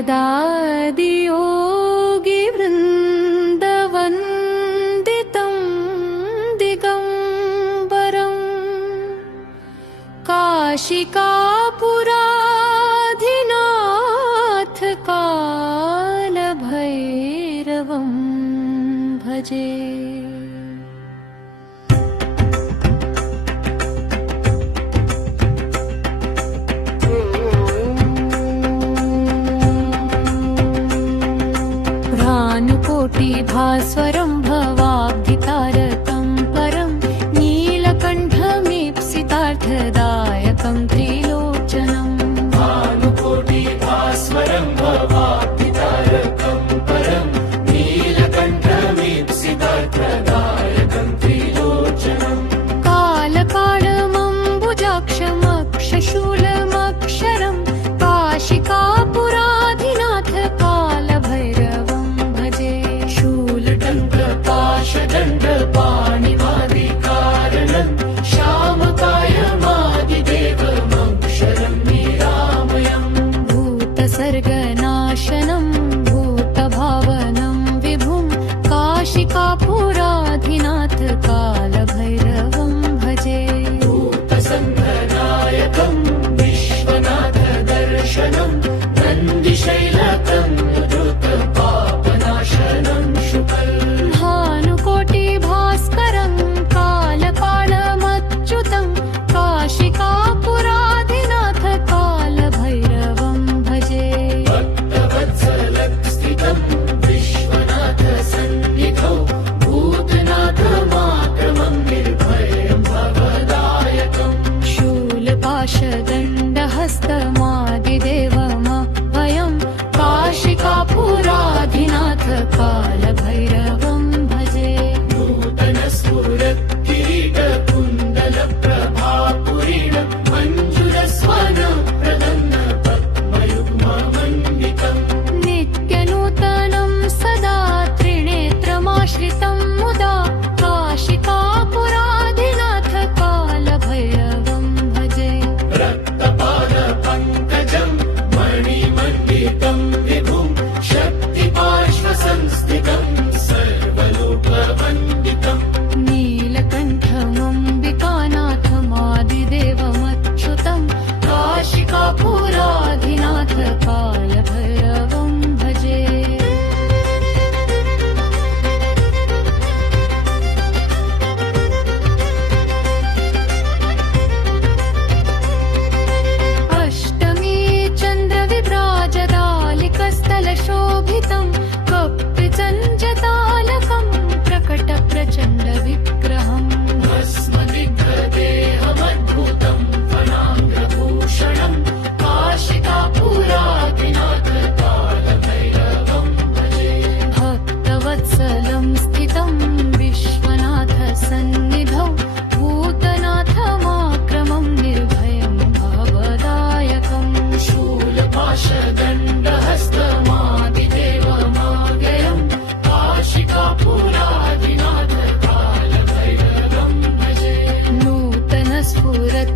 नारदादियोगिवृन्दवन्दितं दिगम्बरम् काशिकापुराधिनाथ कालभैरवं भजे। भास्वरं भवाब्धितारकं परं नीलकण्ठमीप्सितार्थदायकं त्रिलोचनम् भानुकोटिभास्वरं भवाब्धितारकं परं नीलकण्ठमीप्सितार्थदायकं त्रिलोचनम् कालकालमम्बुजाक्षमक्षशूलमक्षरं काशिकापुराधिनाथ कालभैरवं भजे। पाणिवादिकारणं श्यामकायमादिदेवमक्षरं निरामयम् भूतसर्गनाशनं भूतभावनं विभुं काशिकापुराधिनाथ कालभैरवं भजे। भूतसङ्घनायकं विश्वनाथदर्शनं नन्दिशैलकं धृतपापनाशनं शुकल् भानुकोटिभास्करं कालकालमच्युतं काशिकापुराधिनाथ कालभैरवं भजे। भक्तवत्सलस्थितं विश्वनाथसन्निधौ भूतनाथमाक्रमं निर्भयं भवदायकम् शूलपाशदण्डहस्तमादिदेवमभयं काशिकापुराधिनाथ कालभैरवं भजे। नूतनस्फुरत्किरीटकुण्डलप्रभापुरीण मञ्जुलस्वनप्रदन्न पद्मयुग्ममण्डितम् नित्यनूतनं सदा त्रिनेत्रमाश्रितं मुदा काशिकापुराधिनाथ कालभैरवं भजे। रक्तपादपङ्कजं मणिमण्डितं विभुं शक्तिपार्श्वसंस्थितं सर्वलोकवन्दितम् नीलकण्ठमम्बिकानाथमादिदेवमच्युतं काशिकापुराधिनाथ कालभैरवं भजे। अष्टमी चन्द्रविभ्राजदालिकस्थलशोभितं कप्पिचञ्चतालकं प्रकटप्रचण्डविग्रहम् भस्मनिग्धदेहमद्भुतं फणाङ्गभूषणं काशिकापुराधिनाथ कालभैरवं भजे। भक्तवत्सलं स्थितं विश्वनाथसन्निधौ भूतनाथमाक्रमं निर्भयं भवदायकम् शूलपाशदण्डहस्तमादिदेवमागयं काशिकापुराधिनाथ कालभैरवं भजे। नूतनस्फुरत्